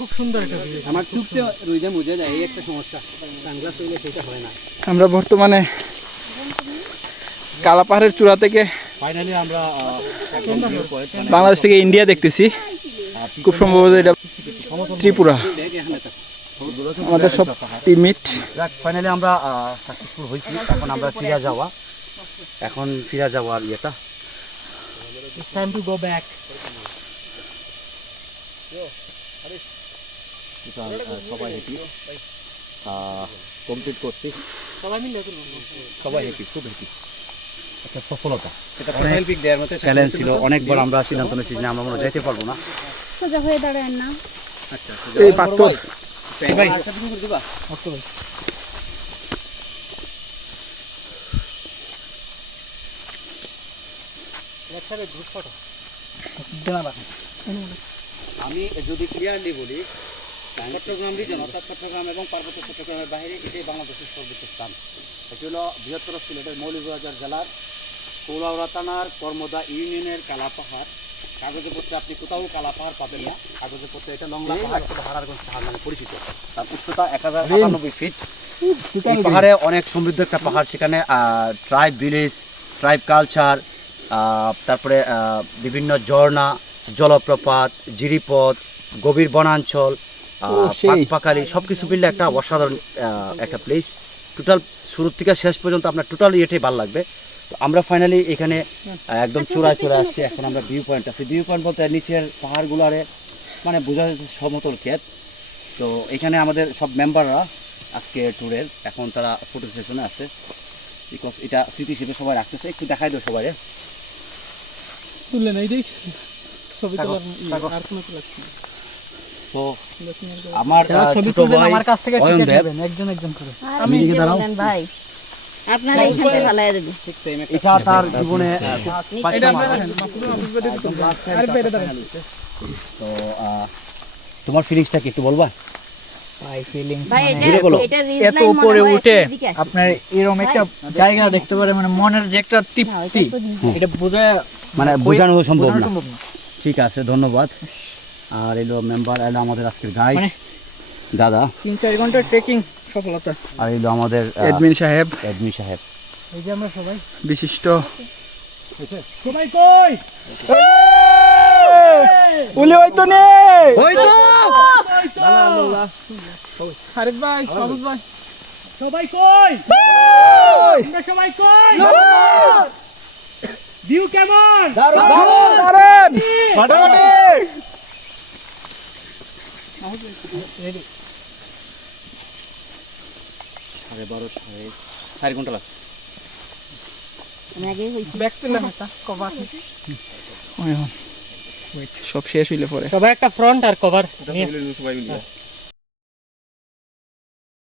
খুব সুন্দর একটা view। আমার চুপতে রুইদে মুজে যায় এই একটা সমস্যা। সানগ্লাস হইলে সেটা হয় না। আমরা বর্তমানে কালা পাহাড়ের চূড়া থেকে ফাইনালি আমরা বাংলাদেশ থেকে ইন্ডিয়া দেখতেছি। খুব সম্ভবত এটা ত্রিপুরা। আমাদের সব টিমমেট ফাইনালি আমরা সাকসেসফুল হয়েছি। এখন আমরা ফিরে যাওয়া। এখন ফিরে আর ইয়েটা। It's time to go back. Total সবাই হ্যাপি কমপ্লিট করছি। সবাই মিলে সবাই হ্যাপি খুব হ্যাপি একটা সফলতা। এটা হেল্পিং দেওয়ার মতো চ্যালেঞ্জ ছিল। অনেকবার আমরা সিদ্ধান্ত নিয়েছি যে আমরা মনে যেতে পারব না। সোজা হয়ে দাঁড়ায় না। আচ্ছা এই পাথর ভাই। আচ্ছা দিবা? আমি যদি ক্লিয়ারলি বলি চট্টগ্রাম রিজন অর্থাৎ চট্টগ্রাম এবং পার্বত্য চট্টগ্রামের বাইরে এটাই বাংলাদেশের সর্বোচ্চ স্থান। এটি হলো বৃহত্তর সিলেটের মৌলভীবাজার জেলার কৌলাউড়া থানার কর্মদা ইউনিয়নের কালাপাহাড়। কাগজে পত্রে আপনি কোথাও কালাপাহাড় পাবেন না। কাগজে পত্রে এটা লংলা পাহাড় হারারগঞ্জ পাহাড় নামে পরিচিত। তার উচ্চতা এক হাজার সাতানব্বই ফিট। এই পাহাড়ে অনেক সমৃদ্ধ একটা পাহাড়। সেখানে ট্রাইব ভিলেজ ট্রাইব কালচার তারপরে বিভিন্ন ঝর্ণা জলপ্রপাত জিরিপথ গভীর বনাঞ্চল পাকপাখালি সব কিছু মিললে একটা অসাধারণ আহ, একটা প্লেস টোটাল শুরু থেকে শেষ পর্যন্ত আপনার টোটাল ইয়েটাই ভালো লাগবে। তো আমরা ফাইনালি এখানে একদম চূড়ায় চলে আসছি। এখন আমরা ভিউ পয়েন্ট আছে। ভিউ পয়েন্ট বলতে নিচের পাহাড়গুলারে মানে বোঝা যাচ্ছে সমতল ক্ষেত। তো এখানে আমাদের সব মেম্বাররা আজকে ট্যুরের এখন তারা ফটো সেশনে আছে। বিকজ এটা স্মৃতি হিসেবে সবাই রাখতেছে। একটু দেখাই দাও সবাই তুললেন এই দেখ। ছবি তোলার আর কোনো তোলা ছিল তো আমার ছবি তুলবেন আমার কাছ থেকে টিকিট। নেবেন একজন একজন করে। এদিকে দাঁড়াও। ভাই আপনারা এইখানে দেবেন। এটা তার জীবনে এটা আপনারা আরে দাঁড়ান। তো তোমার ফিলিংসটা কি একটু বলবা? ভাই ফিলিংস ভাই জুড়ে বলো। এটা এটা এত উপরে উঠে আপনার এরকম একটা জায়গা দেখতে পারে মানে মনের যে একটা তৃপ্তি এটা বোঝা মানে বোঝানো সম্ভব সম্ভব না। ঠিক আছে ধন্যবাদ। আর এলো মেম্বার এলো আমাদের আজকের গাইড মানে? দাদা। তিন চার ঘণ্টার ট্রেকিং সফলতা। আর এলো আমাদের অ্যাডমিন সাহেব। অ্যাডমিন সাহেব। এই যে আমরা সবাই। বিশিষ্ট। সবাই কই? উলি হয়তো নেই! আরেক ভাই সবুজ ভাই। সবাই কই? সবাই কই? ভিউ কেমন? দারুণ! ফাটাফাটি সাড়ে বারো সাড়ে চার ঘণ্টা লাগছে আমি আগে হইছি। ব্যাক তুললাম কভার সব শেষ হইলে পরে। সবাই একটা ফ্রন্ট আর কভার